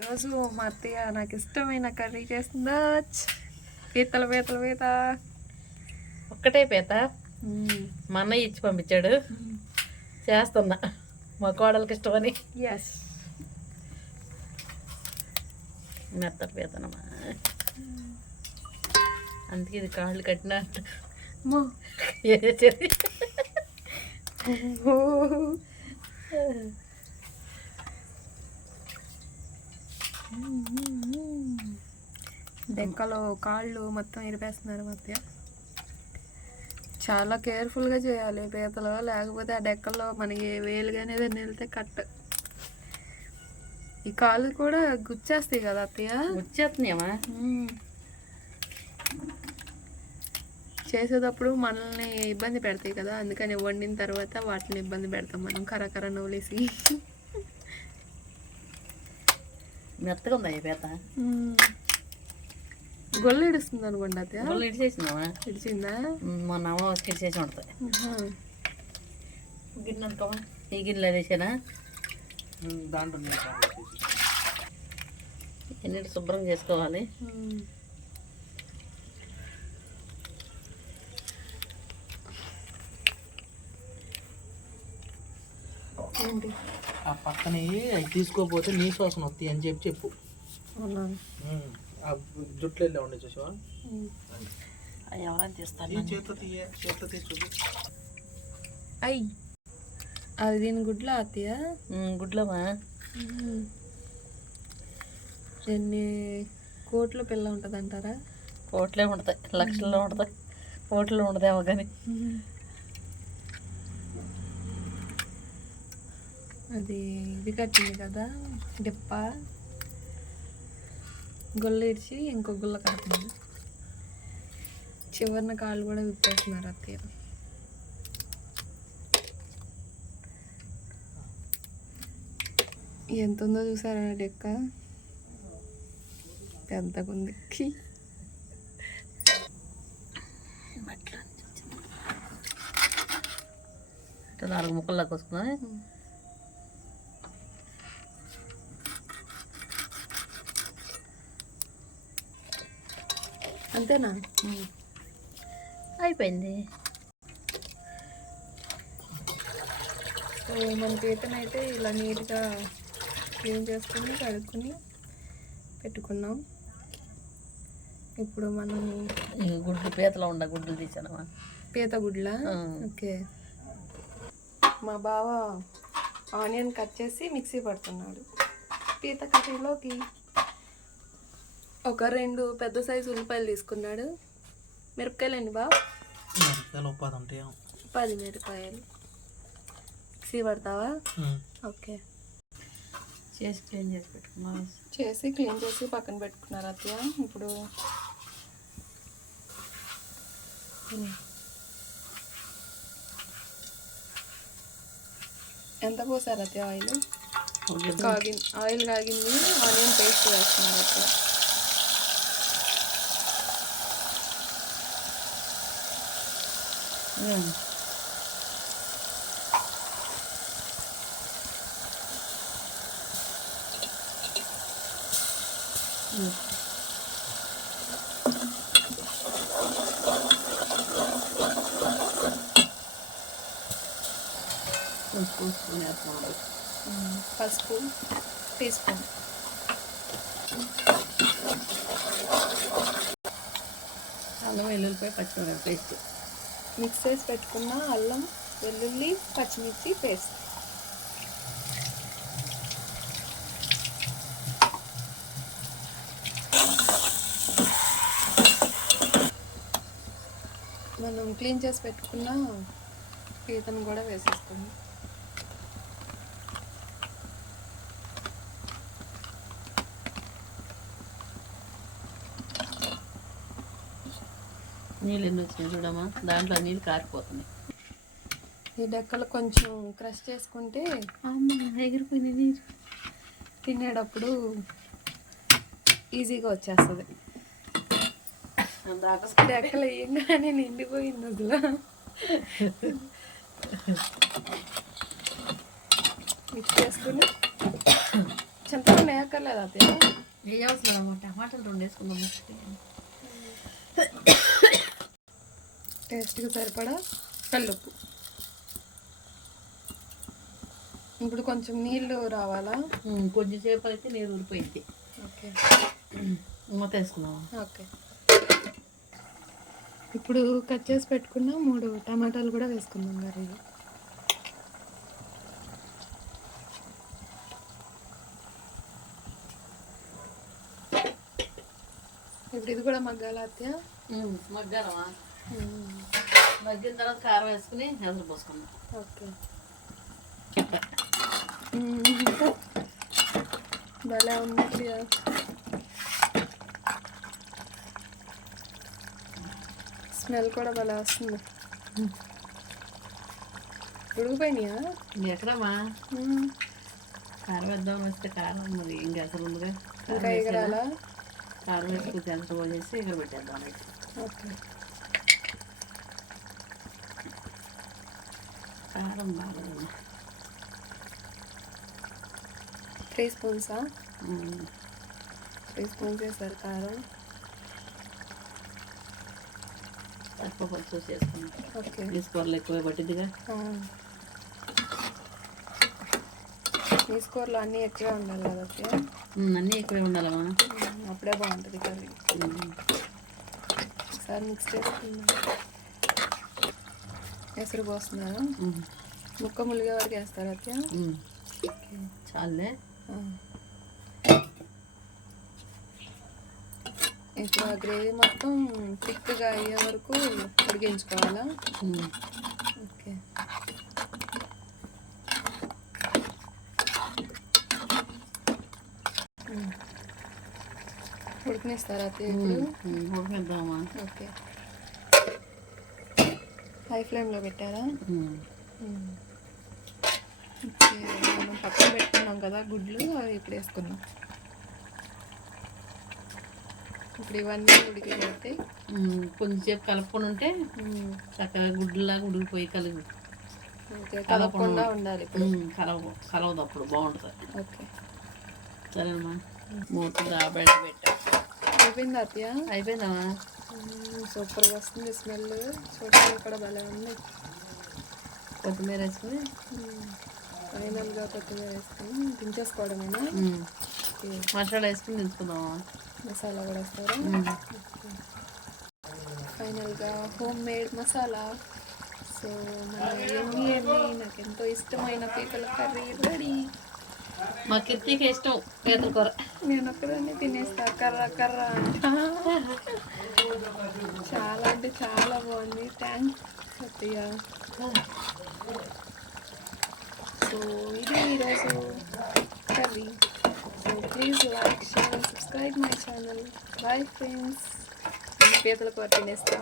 ఈరోజు మా అత్తయ్య నాకు ఇష్టమైన కర్రీ చేస్తుందా. పీతల పీతల పీత ఒక్కటే పీత మా అన్నయ్య ఇచ్చి పంపించాడు. చేస్తున్నా మా కోడలకి ఇష్టమని. ఎస్, మెత్తటి పీతనమ్మా, అందుకే ఇది కాళ్ళు కట్టినట్టు వేసేది. డెక్కలో కాళ్ళు మొత్తం ఇరిపేస్తున్నారు మధ్య. చాలా కేర్ఫుల్గా చేయాలి పీతలు, లేకపోతే ఆ డెక్కల్లో మనకి వేలుగానే ఏదైనా వెళ్తే కట్. ఈ కాళ్ళు కూడా గుచ్చేస్తాయి కదా అత్తయ్య. వచ్చేస్తున్నాయమ్మా. చేసేటప్పుడు మనల్ని ఇబ్బంది పెడతాయి కదా, అందుకని వండిన తర్వాత వాటిని ఇబ్బంది పెడతాం మనం కరకర నవ్వులేసి. మెత్తగా ఉందా ఈ పీత? గొల్ల ఇడుస్తుంది అనుకోండి అత్తయ్య. గొల్ల ఇడిచేసిందమ్మా. ఇడిచిందా? మొన్న అమ్మవారికి ఇడిచేసి ఉంటుంది. గిన్నె అనుకోమా, ఈ గిన్నెలో వేసానా దాంట్లో ఎన్నిటి శుభ్రం చేసుకోవాలి. ఏంటి ఆ పక్కనే అవి తీసుకోపోతే నీ శ్వాసన వస్తాయి అని చెప్పు. ఆ జుట్లు వెళ్ళా ఉండే చూసావా? ఎవరైనా తీస్తాను. చేత చూపి. అయ్యి అది దీని గుడ్ల అత్తయ్య. గుడ్లమా, ఎన్ని కోట్ల పిల్ల ఉంటుంది అంటారా? కోట్లే ఉంటాయి, లక్షల్లో ఉంటాయి, కోట్లు ఉండదేమో కానీ. అది ఇది కట్టింది కదా డిప్ప, గుల్ల ఇడిచి ఇంకో గుల్ల కడుతుంది. చివరిన కాళ్ళు కూడా విప్పేస్తున్నారు అత్తయ్య. ఎంత ఉందో చూసారా డెక్క, పెద్దగా ఉంది. 4 ముక్కల్లా కోసుకున్నా. అంతేనా? అయిపోయింది. సో మన పీతనైతే ఇలా నీట్గా క్లీన్ చేసుకుని కడుక్కొని పెట్టుకున్నాం. ఇప్పుడు మనం గుడ్లు పీతలో ఉండ గుడ్లు తీసానమ్మా. పీత గుడ్ల. ఓకే, మా బావ ఆనియన్ కట్ చేసి మిక్సీ పడుతున్నాడు. పీత కర్రీలోకి ఒక 2 పెద్ద సైజు ఉల్లిపాయలు తీసుకున్నాడు. మిరపకాయలు ఎన్ని బావ? 10 మిరపకాయలు. మిక్సీ పడతావా? ఓకే, చేసి క్లీన్ చేసి పెట్టుకున్నా. క్లీన్ చేసి పక్కన పెట్టుకున్నారు అత్తయ్య. ఇప్పుడు ఎంత పోసారు అత్తయ్య? ఆయిల్ కాగింది. ఆనియన్ పేస్ట్ వేస్తున్నారు అత్తయ్య. పసుపు టీ స్పూన్, అల్లం వెల్లుల్లిపాయ పచ్చిమిరపకాయ పేస్ట్, మిక్స్ చేసి పెట్టుకున్న అల్లం వెల్లుల్లి పచ్చిమిర్చి పేస్ట్. మనం క్లీన్ చేసి పెట్టుకున్న పీతను కూడా వేసేసుకుందాం. నీళ్ళు ఎన్ని వచ్చినాయి చూడమ్మా, దాంట్లో నీళ్ళు కారిపోతున్నాయి. ఈ డెక్కలు కొంచెం క్రష్ చేసుకుంటే ఎగిరిపోయినాయి నీరు. తినేటప్పుడు ఈజీగా వచ్చేస్తుంది. డెక్కలు వేయంగానే నిండిపోయింది అసలు. మిక్స్ చేసుకుని చింతపండు వేయక్కర్లేదు అత్తయ్య. ఏ అవసరం టమాటాలు 2 వేసుకుందాం. టేస్ట్కి సరిపడా కల్లుప్పు. ఇప్పుడు కొంచెం నీళ్ళు రావాలా? కొంచెం సేపు అయితే నీరు ఊరిపోయింది. ఓకే, మూత వేసుకుందాం. ఓకే. ఇప్పుడు కట్ చేసి పెట్టుకున్న 3 టమాటాలు కూడా వేసుకుందాం గారు. ఇప్పుడు ఇది కూడా మగ్గాల అత్తయ్య? మగ్గాలమా? మగ్గిన తర్వాత కారం వేసుకుని ఎదురు పోసుకుందాం. ఓకే. భలే ఉంది అత్తయ్య. స్మెల్ కూడా భలే వస్తుంది. ఉడికిపోయినాయా? ఎక్కడమ్మా కారం వేద్దామని వస్తే కారం మరి ఇంకా అసలు ఉందిగా. ఇంకా ఎగరాలా? కారం వేసుకుని ఎంత పోసేసి ఎగర పెట్టేద్దాం. ఓకే. కారం బాగా 3 స్పూన్సా? 3 స్పూన్స్ వేసారు కారం. తక్కువ కొంచెం చేసుకున్నాం. ఓకే. ఈ కూరలు ఎక్కువ పట్టిద్దిగా. ఈ కూరలో అన్నీ ఎక్కువే ఉండాలి కదా అత్తయ్య? అన్నీ ఎక్కువే ఉండాలమ్మా, అప్పుడే బాగుంటుంది కర్రీ. ఒకసారి మిక్స్ చేసుకుందాం. ఎసురు పోస్తున్నారా? ముక్క ములిగే వరకు వేస్తారా అత్తయ్య? చాలే. ఇప్పుడు ఆ గ్రేవీ మొత్తం థిక్గా అయ్యే వరకు ఉడికించుకోవాలా? ఓకే. ఉడికినిస్తారా అత్తయ్య ఇప్పుడు? ఉడికిద్దామా? ఓకే. హై ఫ్లేమ్లో పెట్టారా? ఓకే. మనం పక్కన పెట్టుకున్నాం కదా గుడ్లు, అవి ఇప్పుడు వేసుకున్నాం. ఇప్పుడు ఇవన్నీ ఉడికిపోతాయి. కొంచెంసేపు కలుపుకొని ఉంటే చక్కగా గుడ్డులాగా ఉడికిపోయి కలిగి కలపకుండా ఉండాలి. ఇప్పుడు కలవదు, అప్పుడు బాగుంటుంది. ఓకే. సరేమ్మా, మూత బయట పెట్టా. అయిపోయింది అత్తయ్య? అయిపోయిందమ్మా. సూపర్గా వస్తుంది స్మెల్. చూడడానికి కూడా భలే ఉంది. కొత్తిమీర వేసుకుని ఫైనల్గా కొత్తిమీర వేసుకుని దించేసుకోవడమేనా? మసాలా వేసుకుని దించుకుందామా? మసాలా కూడా వేస్తారా? ఫైనల్గా హోమ్ మేడ్ మసాలా. సో మన ఎమ్మి నాకు ఎంతో ఇష్టమైన పీతల కర్రీ రెడీ. మా కిర్తికి ఇష్టం పీతల కూర. నేను ఒక్కదాన్ని తినేస్తా కర్ర కర్ర అంట. చాలా అంటే చాలా బాగుంది. థ్యాంక్స్ అత్తయ్య. సో ఇది ఈరోజు curry. So please like, share and subscribe my channel. Bye friends. పీతల కూర తినేస్తా.